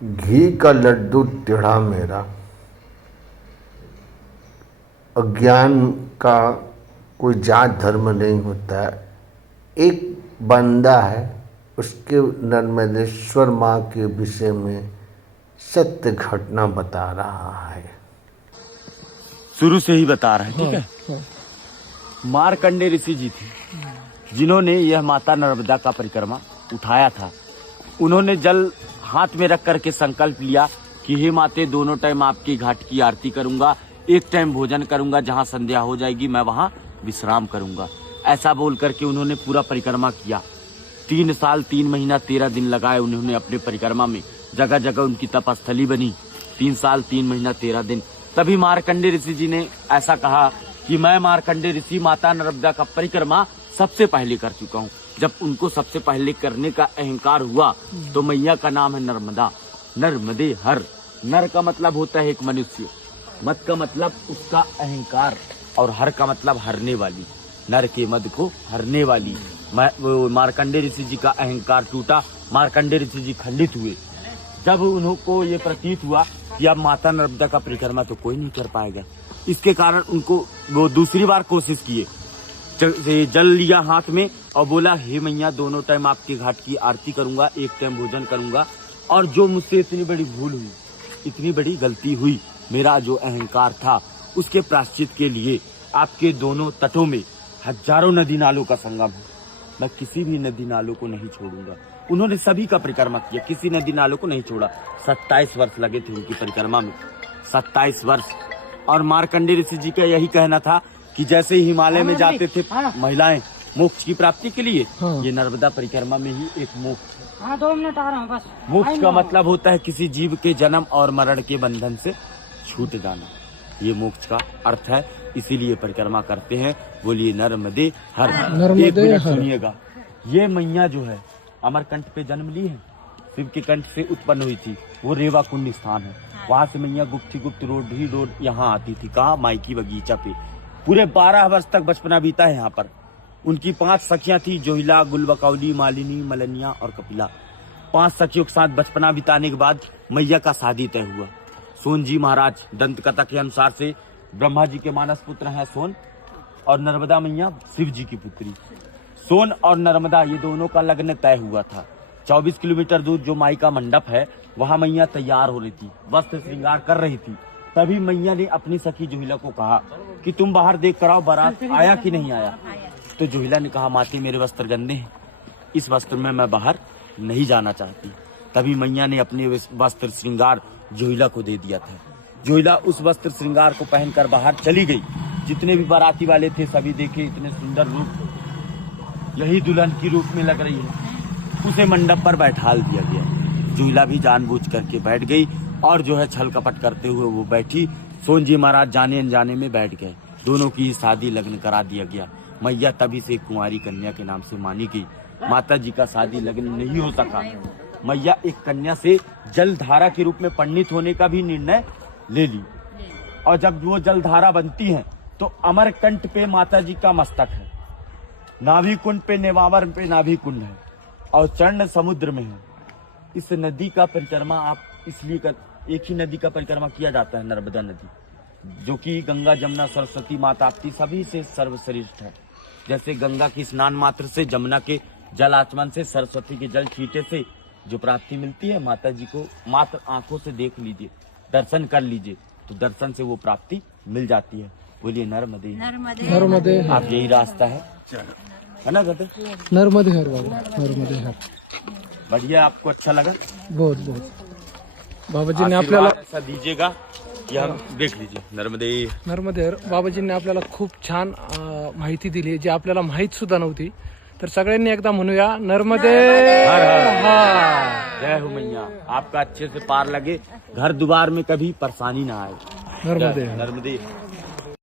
घी का लड्डू टेढ़ा मेरा। अज्ञान का कोई जात धर्म नहीं होता है। एक बंदा है, उसके नर्मदेश्वर माँ के विषय में सत्य घटना बता रहा है। शुरू से ही बता रहा है, ठीक है। मार्कंडेय ऋषि जी थे जिन्होंने यह माता नर्मदा का परिक्रमा उठाया था। उन्होंने जल हाथ में रख करके संकल्प लिया कि हे माते, दोनों टाइम आपकी घाट की आरती करूंगा, एक टाइम भोजन करूंगा, जहां संध्या हो जाएगी मैं वहां विश्राम करूंगा। ऐसा बोल करके उन्होंने पूरा परिक्रमा किया। 3 साल 3 महीना 13 दिन लगाए उन्होंने अपने परिक्रमा में। जगह जगह उनकी तपस्थली बनी। 3 साल 3 महीना 13 दिन। तभी मार्कंडेय ऋषि जी ने ऐसा कहा कि मैं मार्कंडेय ऋषि माता नर्मदा का परिक्रमा सबसे पहले कर चुका हूँ। जब उनको सबसे पहले करने का अहंकार हुआ तो मैया का नाम है नर्मदा। नर्मदे हर। नर का मतलब होता है एक मनुष्य, मत का मतलब उसका अहंकार, और हर का मतलब हरने वाली। नर के मद को हरने वाली। मार्कंडेय ऋषि जी का अहंकार टूटा। मार्कंडेय ऋषि जी खंडित हुए। जब उनको ये प्रतीत हुआ कि अब माता नर्मदा का परिक्रमा तो कोई नहीं कर पाएगा, इसके कारण उनको वो दूसरी बार कोशिश किए। जल लिया हाथ में और बोला, हे मैया, दोनों टाइम आपके घाट की आरती करूंगा, एक टाइम भोजन करूंगा, और जो मुझसे इतनी बड़ी भूल हुई, इतनी बड़ी गलती हुई, मेरा जो अहंकार था, उसके प्रायश्चित के लिए आपके दोनों तटों में हजारों नदी नालों का संगम है। मैं किसी भी नदी नालों को नहीं छोड़ूंगा। उन्होंने सभी का परिक्रमा किया, किसी नदी नालों को नहीं छोड़ा। 27 वर्ष लगे थे उनकी परिक्रमा में, 27 वर्ष। और मार्कंडेय ऋषि जी का यही कहना था कि जैसे ही हिमालय में जाते थे महिलाएं मोक्ष की प्राप्ति के लिए, ये नर्मदा परिक्रमा में ही एक मोक्ष है। 2 मिनट आ रहा हूँ बस। मोक्ष का मतलब होता है किसी जीव के जन्म और मरण के बंधन से छूट जाना। ये मोक्ष का अर्थ है, इसीलिए परिक्रमा करते हैं। बोलिए नर्मदे हर। एक मिनट सुनिएगा। ये मैया जो है अमरकंठ पे जन्म ली है, शिव के कंठ से उत्पन्न हुई थी। वो रेवा कुंड स्थान है। वहां से मैया गुप्त रोड यहाँ आती थी। कहाँ? माइकी बगीचा पे। पूरे 12 वर्ष तक बचपना बीता है यहाँ पर। उनकी 5 सखियां थी, जोहिला, गुलबकौली, मालिनी, मलनिया और कपिला। 5 सखियों के साथ बचपना बिताने के बाद मैया का शादी तय हुआ। सोन जी महाराज, दंत कथा के अनुसार से ब्रह्मा जी के मानस पुत्र हैं सोन, और नर्मदा मैया शिव जी की पुत्री। सोन और नर्मदा ये दोनों का लग्न तय हुआ था। 24 किलोमीटर दूर जो माई का मंडप है, वहां मैया तैयार हो रही थी, वस्त्र श्रृंगार कर रही थी। तभी मैया ने अपनी सखी जोहिला को कहा कि तुम बाहर देख कर आओ, बारात आया कि नहीं आया। तो जोहिला ने कहा, माते मेरे वस्त्र गंदे हैं, इस वस्त्र में मैं बाहर नहीं जाना चाहती। तभी मैया ने अपने वस्त्र श्रृंगार जोहिला को दे दिया था। जोहिला उस वस्त्र श्रृंगार को पहनकर बाहर चली गई। जितने भी बाराती वाले थे सभी देखे, इतने सुंदर रूप, यही दुल्हन की रूप में लग रही है। उसे मंडप पर बैठाल दिया गया। जोहिला भी जानबूझ करके बैठ गई, और जो है छल कपट करते हुए वो बैठी। सोन जी महाराज जाने अनजाने में बैठ गए। दोनों की शादी लग्न करा दिया गया। मैया तभी से कुंवारी कन्या के नाम से मानी गई। माता जी का शादी लग्न नहीं हो सका। मैया एक कन्या से जलधारा के रूप में पंडित होने का भी निर्णय ले ली। और जब वो जलधारा बनती है तो अमरकंठ पे माता जी का मस्तक है, नाभि कुंड पे, नेवावर पे नाभि कुंड है, और चरण समुद्र में है। इस नदी का परिक्रमा आप इसलिए एक ही नदी का परिक्रमा किया जाता है, नर्मदा नदी, जो कि गंगा, जमुना, सरस्वती, माँ ताप्ती सभी से सर्वश्रेष्ठ है। जैसे गंगा की स्नान मात्र से, जमुना के जल आचमन से, सरस्वती के जल छींटे से जो प्राप्ति मिलती है, माता जी को मात्र आंखों से देख लीजिए, दर्शन कर लीजिए, तो दर्शन से वो प्राप्ति मिल जाती है। बोलिए नर्मदे नर्मदे। आप यही रास्ता है ना दादा? नर्मदे हर बाबा, नर्मदे हर। बढ़िया, आपको अच्छा लगा? बहुत बहुत। बाबाजींनी आपल्याला ऐसा दीजिएगा कि हम देख लीजिए। नर्मदे नर्मदे हर। बाबाजींनी आपल्याला खूप छान माहिती दिली, जी आपल्याला माहित सुद्धा नव्हती। तर सगळ्यांनी एकदा म्हणूया नर्मदे हर हर। हर। जय हो मैया, आपका अच्छे से पार लगे, घर द्वार में कभी परेशानी ना आए। नर्मदे हर। नर्मदे।